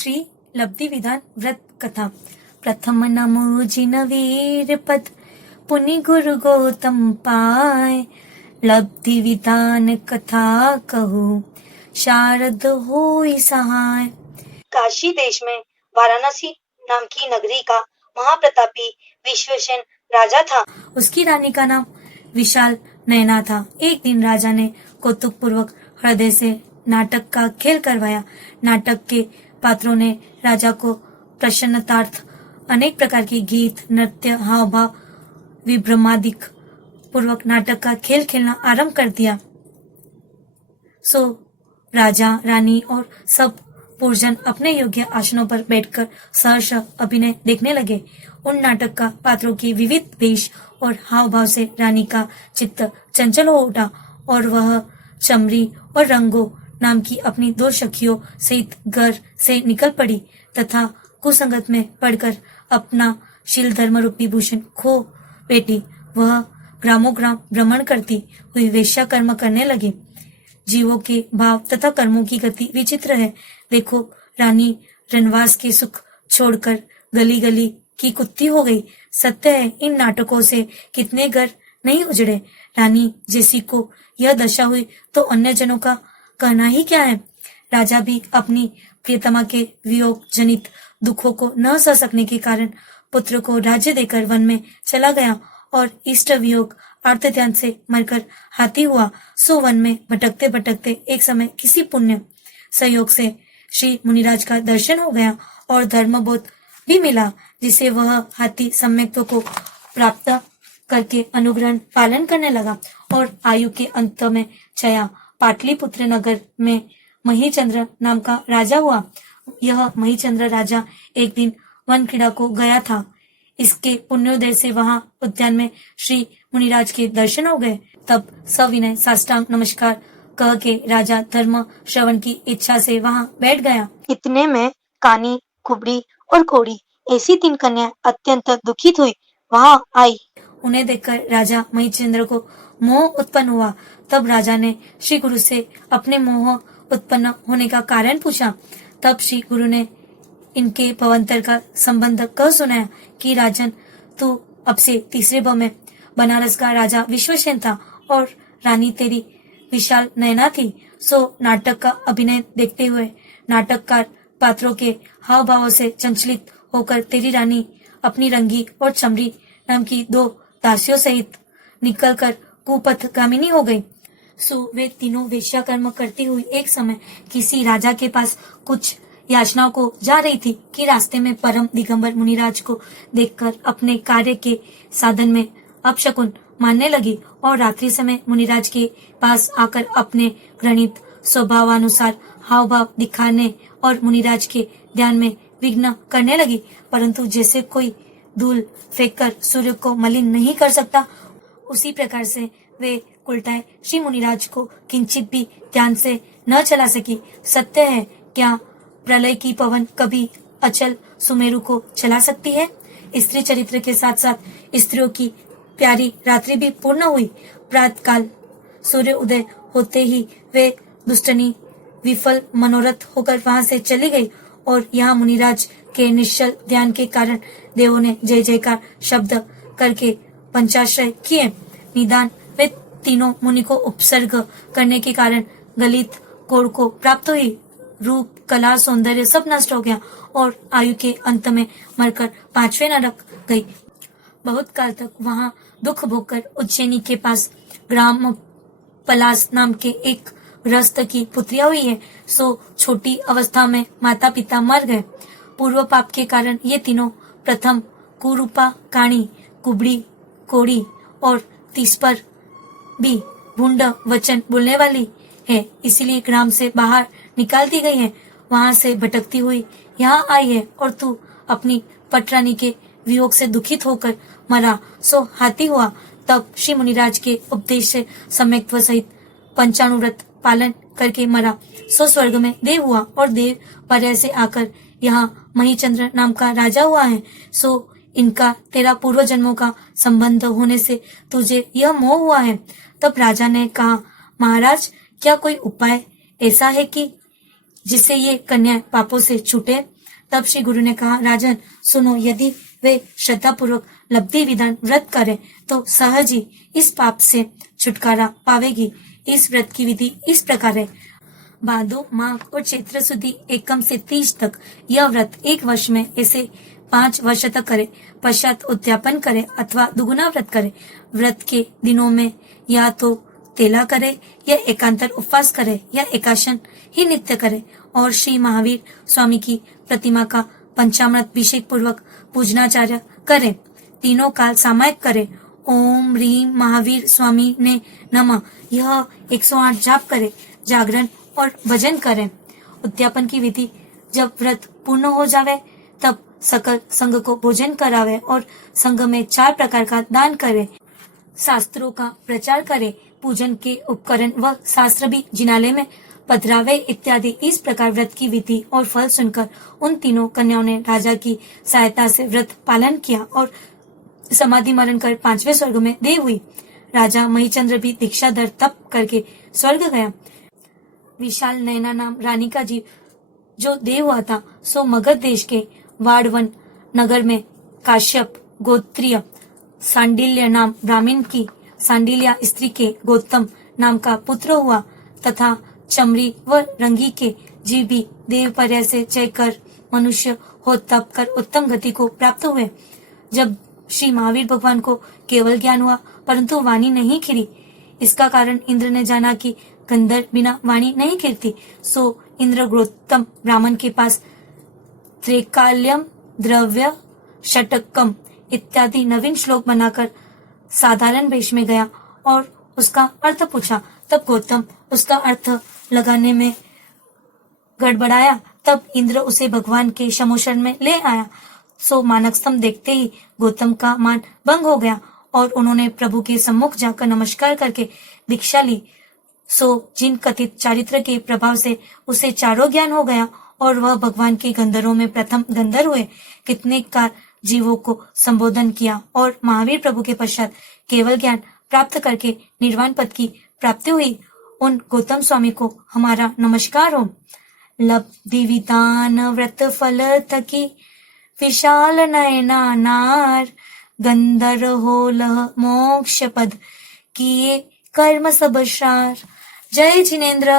श्री लब्धि विधान व्रत कथा। प्रथम नमो जिन वीर पद पुनि गुरु गौतम पाय। लब्धि विधान कथा कहूँ शारद होई सहाय। काशी देश में वाराणसी नाम की नगरी का महाप्रतापी विश्वसेन राजा था। उसकी रानी का नाम विशाल नयना था। एक दिन राजा ने कौतुक पूर्वक हृदय से नाटक का खेल करवाया। नाटक के पात्रों ने राजा को प्रसन्नतार्थ अनेक प्रकार की गीत, नृत्य, हाव भाव, विभ्रमादिक पूर्वक नाटक का खेल खेलना आरंभ कर दिया। सो राजा, रानी और सब पुरजन अपने योग्य आसनों पर बैठकर सहर्ष अभिनय देखने लगे। उन नाटक का पात्रों की विविध वेश और हाव भाव से रानी का चित्त चंचल हो उठा और वह चमरी और रंगो नाम की अपनी दो सखियों सहित घर से निकल पड़ी तथा कुसंगत में पड़कर अपना शील धर्म रूपी भूषण खो बैठी। वह ग्रामोग्राम भ्रमण करती हुई वेश्या कर्म करने लगी। जीवों के भाव तथा कर्मों की गति विचित्र है। देखो, रानी रनवास के सुख छोड़कर गली गली की कुत्ती हो गई। सत्य है, इन नाटकों से कितने घर नहीं उजड़े। रानी जैसी को यह दशा हुई तो अन्य जनों का कहना ही क्या है। राजा भी अपनी प्रियतमा के वियोग जनित दुखों को न सह सकने के कारण पुत्र को राज्य देकर वन में चला गया और इष्ट वियोग अर्थ ध्यान से मरकर हाथी हुआ। सो वन में भटकते भटकते एक समय किसी पुण्य सहयोग से श्री मुनिराज का दर्शन हो गया और धर्मबोध भी मिला, जिसे वह हाथी सम्यक्तों को प्राप्त करके अनुग्रहण पालन करने लगा और आयु के अंत में चया पाटलिपुत्र नगर में महीचंद्र नाम का राजा हुआ। यह महीचंद्र राजा एक दिन वन क्रीड़ा को गया था। इसके पुण्योदय से वहां उद्यान में श्री मुनिराज के दर्शन हो गए। तब सविनय साष्टांग नमस्कार कह के राजा धर्म श्रवण की इच्छा से वहां बैठ गया। इतने में कानी, कुबड़ी और कोड़ी ऐसी 3 कन्या अत्यंत दुखित हुई वहां आई। उन्हें देखकर राजा महीचंद्र को मोह उत्पन्न हुआ। तब राजा ने श्री गुरु से अपने मोह उत्पन्न होने का कारण पूछा। तब श्री गुरु ने इनके भवंतर का संबंध कह सुनाया कि राजन, तू अब से तीसरे भाव में बनारस का राजा विश्वसेन था और रानी तेरी विशाल नयना थी। सो नाटक का अभिनय देखते हुए नाटककार पात्रों के हाव भावों से चंचलित होकर तेरी रानी अपनी रंगी और चमरी नाम की 2 दासियों सहित निकलकर कुपथगामिनी हो गई। सो वे तीनों वेश्या कर्म करती हुई एक समय किसी राजा के पास कुछ याचनाओं को जा रही थी कि रास्ते में परम दिगंबर मुनिराज को देखकर अपने कार्य के साधन में अपशकुन मानने लगी और रात्रि समय मुनिराज के पास आकर अपने घृणित स्वभावानुसार हाव भाव दिखाने और मुनिराज के ध्यान में विघ्न करने लगी। परंतु जैसे कोई धूल फेंककर सूर्य को मलिन नहीं कर सकता, उसी प्रकार से वे उल्टाए श्री मुनिराज को किंचित भी ध्यान से न चला सकी। सत्य है, क्या प्रलय की पवन कभी अचल सुमेरु को चला सकती है। स्त्री चरित्र के साथ साथ स्त्रियों की प्यारी रात्रि भी पूर्ण हुई। प्रातः काल सूर्य उदय होते ही वे दुष्टनी विफल मनोरथ होकर वहां से चली गई और यहाँ मुनिराज के निश्चल ध्यान के कारण देवों ने जय जयकार शब्द करके पंचाश्रय किए। निदान वे तीनों मुनि को उपसर्ग करने के कारण गलित कोड़ को प्राप्त हुई। रूप, कला, सौंदर्य सब नष्ट हो गया और आयु के अंत में मरकर 5वें नरक गई। बहुत काल तक वहां दुख भोगकर उज्जैनी के पास ग्राम पलास नाम के एक गृहस्थ की पुत्रिया हुई है। सो छोटी अवस्था में माता पिता मर गए। पूर्व पाप के कारण ये तीनों प्रथम कुरूपा, काणी, कुबड़ी, कोड़ी और तीसपर भी भूंड वचन बोलने वाली है, इसीलिए ग्राम से बाहर निकाल दी गई है। वहां से भटकती हुई यहाँ आई है और तू अपनी पटरानी के वियोग से दुखित होकर मरा, सो हाथी हुआ। तब श्री मुनिराज के उपदेश से सम्यक्त्व सहित पंचानुव्रत पालन करके मरा, सो स्वर्ग में देव हुआ और देव पर्याय से आकर यहाँ महीचंद्र नाम का राजा हुआ है। सो इनका तेरा पूर्व जन्मों का संबंध होने से तुझे यह मोह हुआ है। तब राजा ने कहा, महाराज, क्या कोई उपाय ऐसा है कि जिससे ये कन्याएं पापों से छूटे। तब श्री गुरु ने कहा, राजन सुनो, यदि वे श्रद्धा पूर्वक लब्धि विधान व्रत करें तो सहज ही इस पाप से छुटकारा पावेगी। इस व्रत की विधि इस प्रकार है। भादो, माघ और चैत्र सुदी एकम से 30 तक यह व्रत 1 वर्ष में ऐसे 5 वर्ष तक करे। पश्चात उद्यापन करे अथवा दुगुना व्रत करे। व्रत के दिनों में या तो तेला करे या एकांतर उपवास करे या एकाशन ही नित्य करे और श्री महावीर स्वामी की प्रतिमा का पंचामृत अभिषेक पूर्वक पूजनाचार्य करे। तीनों काल सामायिक करे। ओम ह्रीम महावीर स्वामी ने नमः यह 108 जाप करे। जागरण और भजन करें। उद्यापन की विधि, जब व्रत पूर्ण हो जावे तब सकल संघ को भोजन करावे और संघ में 4 प्रकार का दान करे। शास्त्रों का प्रचार करे। पूजन के उपकरण व शास्त्र भी जिनालय में पधरावे इत्यादि। इस प्रकार व्रत की विधि और फल सुनकर उन तीनों कन्याओं ने राजा की सहायता से व्रत पालन किया और समाधि मरण कर 5वें स्वर्ग में देव हुई। राजा महिचंद्र भी दीक्षाधर तप करके स्वर्ग गया। विशाल नैना नाम रानी का जीव जो देव हुआ था सो मगध देश के वाड़वन नगर में काश्यप गोत्रीय सांडिल्य नाम ब्राह्मण की सांडिल्या स्त्री के गौतम नाम का पुत्र हुआ तथा चमरी व रंगी के जीव भी देव पर्याय से जय कर मनुष्य हो तप कर उत्तम गति को प्राप्त हुए। जब श्री महावीर भगवान को केवल ज्ञान हुआ परंतु वाणी नहीं खिली। इसका कारण इंद्र ने जाना कि गंधर्व बिना वाणी नहीं खिलती। सो इंद्र गौतम ब्राह्मण के पास त्रिकाल्यम द्रव्य षटकम इत्यादि नवीन श्लोक बनाकर साधारण वेश में गया और उसका अर्थ पूछा। तब गौतम उसका अर्थ लगाने में गड़बड़ाया। तब इंद्र उसे भगवान के शमोशरण में ले आया। सो मानक स्तंभ देखते ही गौतम का मान भंग हो गया और उन्होंने प्रभु के सम्मुख जाकर नमस्कार करके दीक्षा ली। सो जिन कथित चारित्र के प्रभाव से उसे चारों ज्ञान हो गया और वह भगवान के गंधर्वों में प्रथम गंधर्व हुए। कितने कार जीवों को संबोधन किया और महावीर प्रभु के पश्चात केवल ज्ञान प्राप्त करके निर्वाण पद की प्राप्ति हुई। उन गौतम स्वामी को हमारा नमस्कार हो। लब्धि विधान व्रत फल थकी विशाल नयना नार गंधर हो लह मोक्ष पद किए कर्म सब श्रार। जय जिनेन्द्र।